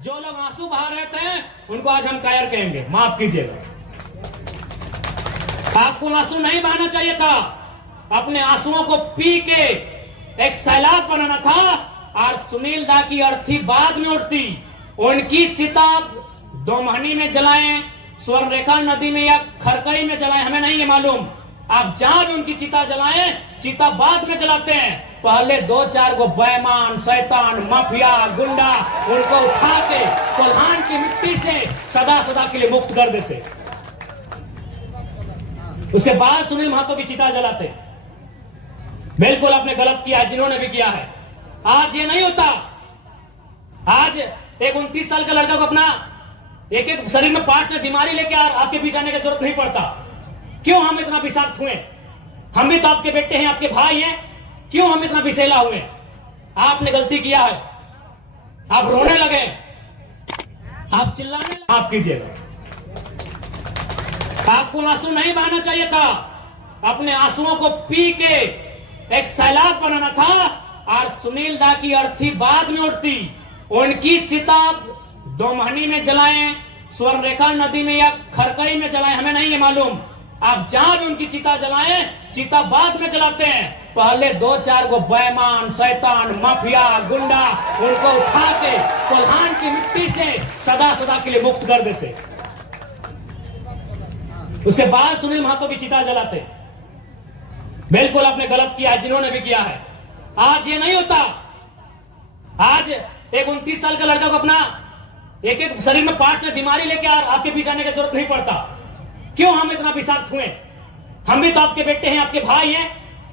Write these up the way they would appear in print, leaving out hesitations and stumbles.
जो लोग आंसू बहा रहे थे उनको आज हम कायर कहेंगे, माफ कीजिएगा। आपको आंसू नहीं बहाना चाहिए था, अपने आंसुओं को पी के एक सैलाब बनाना था। और सुनील दा की अर्थी बाद में उठती, उनकी चिता दोमहनी में जलाएं, स्वर्णरेखा नदी में या खरकई में जलाएं, हमें नहीं है मालूम। आप जहां भी उनकी चिता जलाएं, चिता बाद में जलाते हैं। पहले 2-4 गो बेईमान, शैतान, माफिया, गुंडा उनको उठा के कोल्हान की मिट्टी से सदा सदा के लिए मुक्त कर देते। उसके बाद सुनील महतो की चिता जलाते। बिल्कुल आपने गलत किया, जिन्होंने भी किया है। आज ये नहीं होता। आज एक 29 साल का लड़का को अपना एक शरीर में पार्ट से बीमारी लेके आपके बीच आने की जरूरत नहीं पड़ता। क्यों हम इतना विषाक्त हुए? हम भी तो आपके बेटे हैं, आपके भाई हैं, क्यों हम इतना विषैला हुए? आपने गलती किया है, आप रोने लगे, आप चिल्लाने लगे, माफ कीजिएगा। आपको आंसू नहीं बहाना चाहिए था, अपने आंसुओं को पी के एक सैलाब बनाना था। और सुनील दा की अर्थी बाद में उठती, उनकी चिता दोमहनी में जलाएं, स्वर्णरेखा नदी में या खरकई में जलाएं, हमें नहीं है मालूम। आप जहां भी उनकी चिता जलाएं, चिता बाद में जलाते हैं। पहले 2-4 गो बेईमान, शैतान, माफिया, गुंडा उनको उठा के कोल्हान की मिट्टी से सदा सदा के लिए मुक्त कर देते। उसके बाद सुनील महतो की चिता जलाते। बिल्कुल आपने गलत किया, जिन्होंने भी किया है। आज ये नहीं होता। आज एक 29 साल का लड़का को अपना एक शरीर में पार्ट से बीमारी लेके आपके बीच आने की जरूरत नहीं पड़ता। क्यों हम इतना विषाक्त हुए? हम भी तो आपके बेटे हैं, आपके भाई हैं,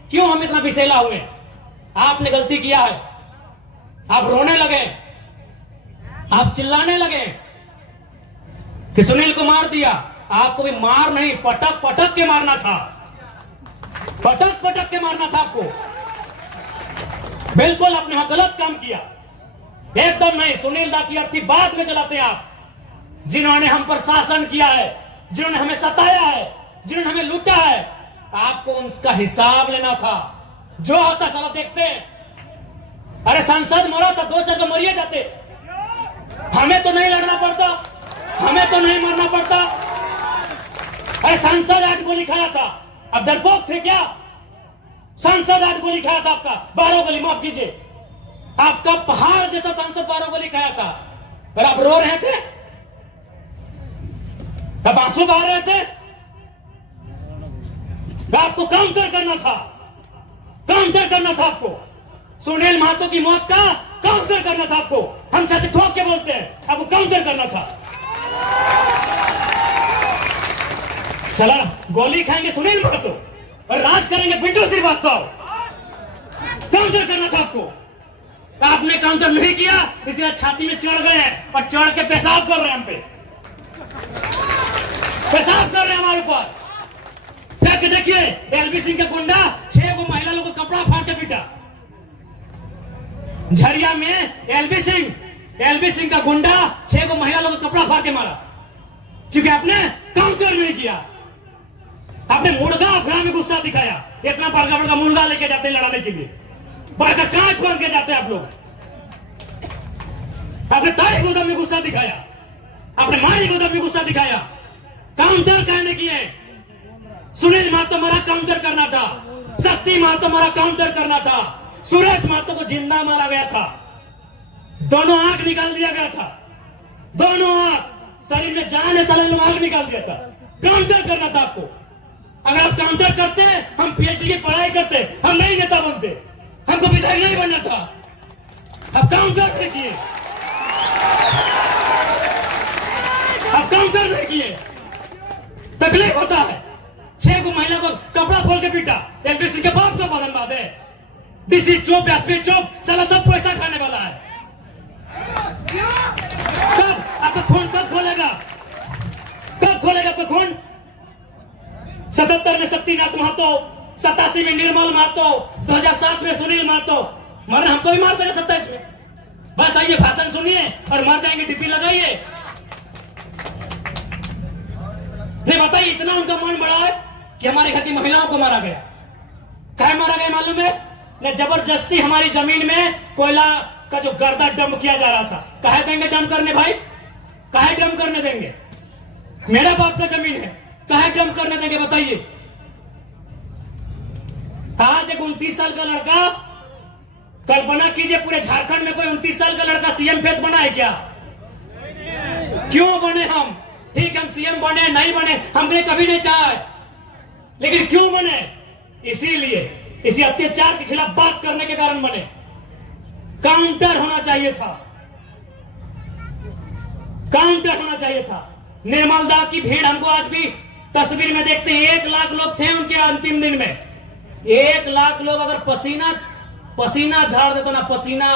क्यों हम इतना विषैला हुए? आपने गलती किया है, आप रोने लगे, आप चिल्लाने लगे कि सुनील को मार दिया। आपको भी मार नहीं, पटक पटक के मारना था, पटक पटक के मारना था आपको। बिल्कुल आपने वहां गलत काम किया, एकदम नहीं। सुनील दा की अर्थी बाद में जलाते हैं आप, जिन्होंने हम पर शासन किया है, जिन्होंने हमें सताया है, जिन्होंने हमें लूटा है। आपको उनका हिसाब लेना था। जो होता साला देखते। अरे सांसद मरा था, 2 जगह मरिए जाते, हमें तो नहीं लड़ना पड़ता, हमें तो नहीं मरना पड़ता। अरे सांसद आज गोली खाया था, अब डरपोक थे क्या? सांसद आज गोली खाया था आपका, 12 गोली, माफ कीजिए, आपका पहाड़ जैसा सांसद 12 गोली खाया था। पर आप रो रहे थे, अब आंसू बहा रहे थे। आपको काउंटर करना था, काउंटर करना था आपको। सुनील महतो की मौत का काउंटर करना था आपको। हम छाती ठोक के बोलते हैं, आपको काउंटर करना था। चला गोली खाएंगे सुनील महतो और राज करेंगे पिंटू श्रीवास्तव। काउंटर करना था आपको, आपने काउंटर नहीं किया, इसलिए छाती में चढ़ गए हैं और चढ़ के पेशाब कर रहे हैं, हम पे पेशाब कर रहे हैं हमारे ऊपर। देखिए एलबी सिंह का गुंडा 6 गो महिला लोगों को कपड़ा फाड़ के पीटा। झरिया में एलबी सिंह का गुंडा 6 गो महिला लोगों को कपड़ा फाड़ के मारा, क्योंकि आपने काउंटर नहीं किया। आपने मुर्गा अखड़ा में गुस्सा दिखाया। इतना बड़का बड़का मुर्गा लेके जाते हैं लड़ाने के लिए, बड़का कांच खोल के जाते हैं आप लोग। आपने ताई गोदम में गुस्सा दिखाया, आपने माई गोदम में गुस्सा दिखाया। काउंटर कहने किए। सुनील महतो मरा, काउंटर करना था। शक्ति महतो मरा, काउंटर करना था। सुरेश महतो को जिंदा मारा गया था, दोनों आंख निकाल दिया गया था, दोनों आंख, शरीर में जान है, साले आंख निकाल दिया था। काउंटर करना था आपको। अगर आप काउंटर करते, हम पीएचडी की पढ़ाई करते, हम नहीं नेता बनते, हमको विधायक नहीं बनना था। अब काउंटर नहीं किए, अब काउंटर नहीं किए, तकलीफ होता है। 6 को महिला को कपड़ा खोल के पीटा, एलबी सिंह के बाप का बदन बात है। डीसी चुप, एसपी चुप, साला सब पैसा खाने वाला है। कब आपका खून कब खोलेगा? कब खोलेगा आपका खून? 77 में शक्तिनाथ महतो, 87 में निर्मल महतो, 2007 में सुनील महतो। मरना हमको भी मार देगा 27 में। बस आइए, भाषण सुनिए और मर जाएंगे, डिप्टी लगाइए। नहीं बताइए, इतना उनका मन बड़ा है कि हमारे घर की महिलाओं को मारा गया। क्या मारा गया मालूम है? ने जबरदस्ती हमारी जमीन में कोयला का जो गर्दा डंप किया जा रहा था, काहे देंगे डंप करने भाई? काहे डंप करने देंगे? मेरा बाप का जमीन है, काहे डंप करने देंगे बताइए? आज एक 29 साल का लड़का, कल्पना कीजिए पूरे झारखंड में कोई 29 साल का लड़का सीएम फेस बना है क्या? क्यों बने हम? ठीक, हम सीएम बने नहीं बने हमने कभी नहीं चाहा है, लेकिन क्यों बने? इसीलिए इसी अत्याचार के खिलाफ बात करने के कारण बने। काउंटर होना चाहिए था, काउंटर होना चाहिए था। निर्मल दा की भीड़ हमको आज भी तस्वीर में देखते हैं, 1 लाख लोग थे उनके अंतिम दिन में। 1 लाख लोग अगर पसीना झाड़ देता ना, पसीना,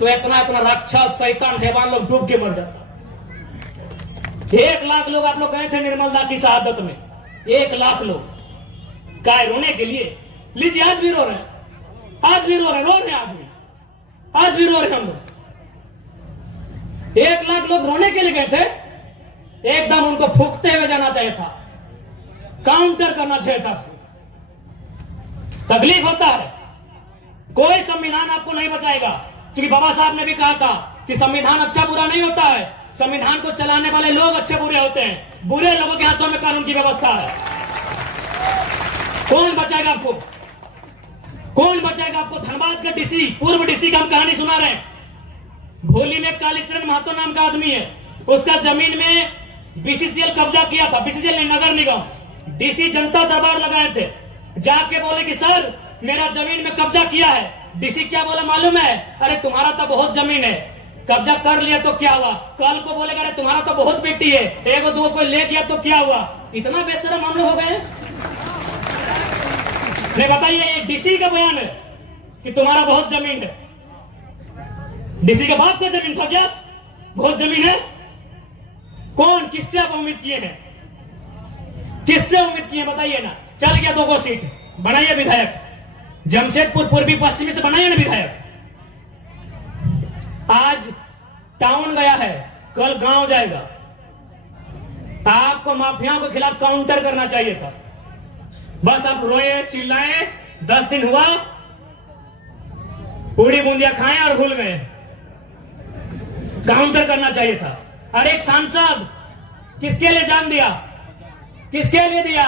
तो इतना राक्षस शैतान हैवान लोग डूब के मर जाता। 1 लाख लोग आप लोग गए थे निर्मल दा की शहादत में, 1 लाख लोग। काय रोने के लिए? लीजिए आज भी रो रहे हैं, आज भी रो रहे हैं, आज भी रो रहे हम लोग। 1 लाख लोग रोने के लिए गए थे, एकदम उनको फूंकते हुए जाना चाहिए था, काउंटर करना चाहिए था। तकलीफ होता है, कोई संविधान आपको नहीं बचाएगा, क्योंकि बाबा साहब ने भी कहा था कि संविधान अच्छा बुरा नहीं होता है, संविधान को चलाने वाले लोग अच्छे बुरे होते हैं, बुरे लोगों के हाथों में कानून की व्यवस्था है। कौन बचाएगा आपको? कौन बचाएगा आपको? धनबाद का डीसी, पूर्व डीसी का हम कहानी सुना रहे हैं। भोली में कालीचरण महतो नाम का आदमी है, उसका जमीन में बीसीसीएल कब्जा किया था, बीसीसीएल ने नगर निगम, डीसी जनता दरबार लगाए थे, जाके बोले कि सर मेरा जमीन में कब्जा किया है। डीसी क्या बोला मालूम है? अरे तुम्हारा तो बहुत जमीन है, कब्जा कर लिया तो क्या हुआ? कल को बोलेगा अरे तुम्हारा तो बहुत बेटी है, 1-2 कोई ले गया तो क्या हुआ? इतना बेशरम हम लोग हो गए। नहीं बताइए, ये डीसी का बयान है कि तुम्हारा बहुत जमीन है। डीसी के बाप का जमीन था क्या? बहुत जमीन है? कौन, किससे आप उम्मीद किए हैं? किससे उम्मीद किए बताइए ना? चल गया 2 सीट, बनाइए विधायक, जमशेदपुर पूर्वी पश्चिमी से बनाइए ना विधायक। आज टाउन गया है, कल गांव जाएगा। आपको माफियाओं के खिलाफ काउंटर करना चाहिए था। बस आप रोए चिल्लाए, 10 दिन हुआ, पूरी बूंदिया खाएं और भूल गए। काउंटर करना चाहिए था। अरे एक सांसद किसके लिए जान दिया? किसके लिए दिया?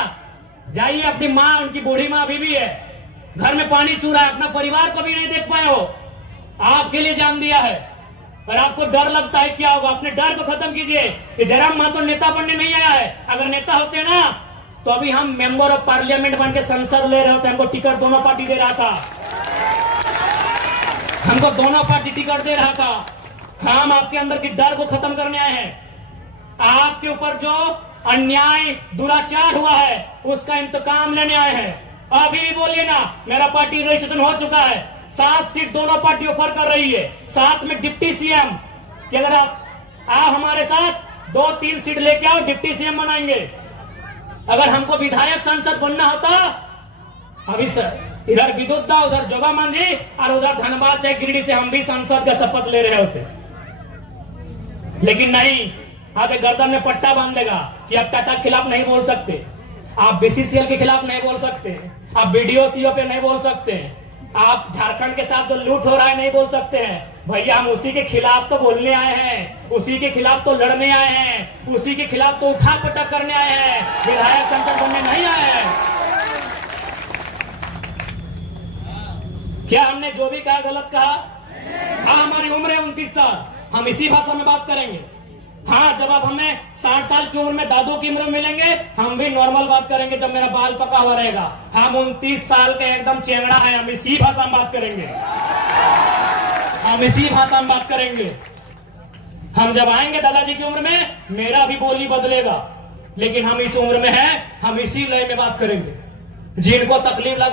जाइए, अपनी माँ, उनकी बूढ़ी माँ अभी भी है, घर में पानी चू रहा है, अपना परिवार को भी नहीं देख पाए हो, आपके लिए जान दिया है। और आपको डर लगता है क्या होगा? अपने डर को खत्म कीजिए। जयराम महतो नेता बनने नहीं आया है, अगर नेता होते ना तो अभी हम मेंबर ऑफ पार्लियामेंट बन के संसद ले रहे होते। हमको टिकट दोनों पार्टी दे रहा था, हमको दोनों पार्टी टिकट दे रहा था। हम आपके अंदर की डर को खत्म करने आए हैं। आपके ऊपर जो अन्याय दुराचार हुआ है उसका इंतकाम लेने आए हैं। अभी भी बोलिए ना, मेरा पार्टी रजिस्ट्रेशन हो चुका है, 7 सीट दोनों पार्टी ऑफर कर रही है, साथ में डिप्टी सीएम कि अगर आप हमारे साथ 2-3 सीट लेके आओ, डिप्टी सीएम बनाएंगे। अगर हमको विधायक सांसद बनना होता, अभी इधर विद्युत, उधर जोगा मांझी और उधर धनबाद चाहे गिरिडीह से हम भी सांसद का शपथ ले रहे होते, लेकिन नहीं। आप गर्दन में पट्टा बांध देगा कि आप टाटा के खिलाफ नहीं बोल सकते, आप बीसीसीएल के खिलाफ नहीं बोल सकते, आप बीडीओ सीओ पे नहीं बोल सकते, आप झारखंड के साथ जो लूट हो रहा है नहीं बोल सकते हैं। भैया हम उसी के खिलाफ तो बोलने आए हैं, उसी के खिलाफ तो लड़ने आए हैं, उसी के खिलाफ तो उठा पटक करने आए हैं, विधायक संसद बनने नहीं आए हैं। क्या हमने जो भी कहा गलत कहा? हाँ, हमारी उम्र है 29 साल, हम इसी भाषा में बात करेंगे। हाँ, जब आप हमें 60 साल की उम्र में दादू की उम्र में मिलेंगे, हम भी नॉर्मल बात करेंगे जब मेरा बाल पका हुआ रहेगा। हम 29 साल के एकदम चेंगड़ा है, हम इसी भाषा में बात करेंगे, हम इसी भाषा में बात करेंगे। हम जब आएंगे दादाजी की उम्र में, मेरा भी बोली बदलेगा, लेकिन हम इस उम्र में हैं, हम इसी लय में बात करेंगे। जिनको तकलीफ लग